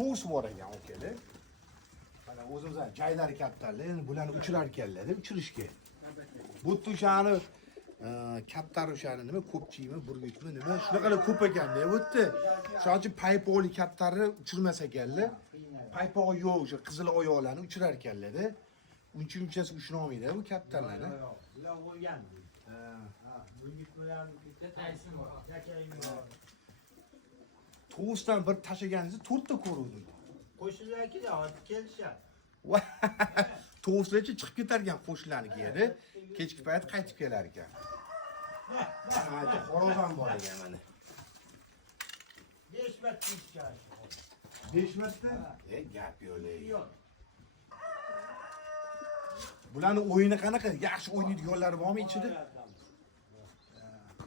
to's bor ekan ukalar. Mana o'zimizlar joylari kattalar, endi bularni uchirar ekanlar-da, uchirishga. Bu o'shani kaptar o'shani nima ko'pchikmi, burgutmi nima shunaqalar ko'p ekanda bu yerda. Shuning uchun paypog'li kaptarni uchirmas ekanlar. Paypog'i yo'q, o'sha qizil oyoqlarni uchirar ekanlar-da. Unchasi uchirolmaydi bu kaptarlarni. Bular bo'lgan. Ha, burgut bilan bitta taysin bor. Yakayim bor. To'sdan bir tashlaganingizda 4 ta ko'ruvdim. Qo'shnilarga olib kelishadi. To'slarcha chiqib ketar ekan qo'shnilarnikiga, kechki payt qaytib kelar ekan. Mana xo'roz ham bor ekan mana. 5 marta ishlar. 5 marta? Gap yo'q. Bularning o'yini qanaqa? Yaxshi o'ynaydiganlar bormi ichida?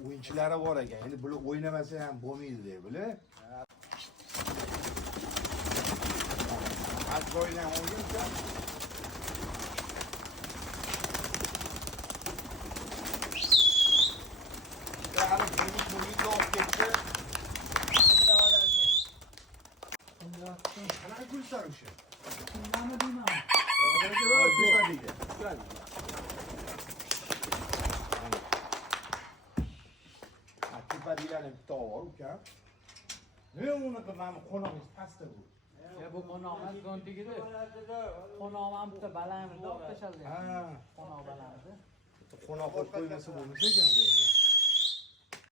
O'yinchilari bor ekan. Endi bular o'ynamasa ham bo'lmaydi deb bular. Ajoyib o'yinchi. Qani burgut olib ketdi. Qanaqa gulsar o'sha? Nima deyman? Tepadagini bitta bor uka. Ne unaqa mana qo'nog'ingiz pastda bu. Bu qo'nog'imiz go'ntigida. Qo'nog'im ham bitta baland bo'lib tashalgan. Ha, Qo'noq baland. qo'noq qo'yib qo'ymasa bo'lmasa ekan deydi.